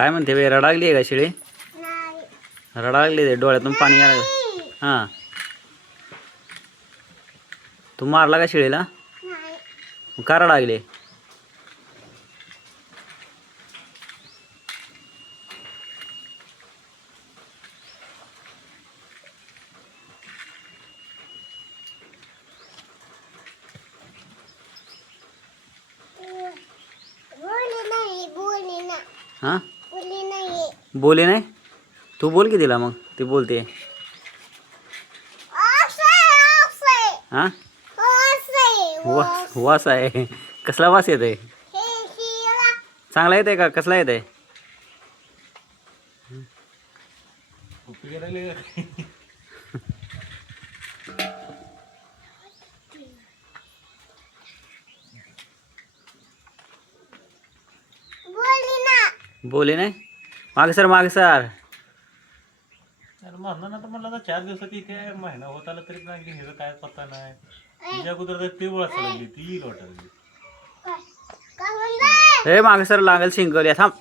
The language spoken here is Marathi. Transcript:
काय म्हणते बे, रडागली आहे का शिळे? रडागली ते, डोळ्यातून पाणी आलं. हां, तू मारला का शिळेला? का रडागली? हां, बोले नाही. तू बोल की तिला, मग ती बोलते. हां, वास आहे. कसला वास येत आहे? चांगला येत आहे का? कसला येत आहे? बोले नाही. मागे सर, मागे सर. म्हणलं ना तर म्हणलं 4 दिवसात काय महिना होत आला तरी नाही की ह्याचा काय पत्ता नाही. तिच्या अगोदर ते वळसा लागली ती वाटायला. हे मागे सर लागेल शिंकल या थांब.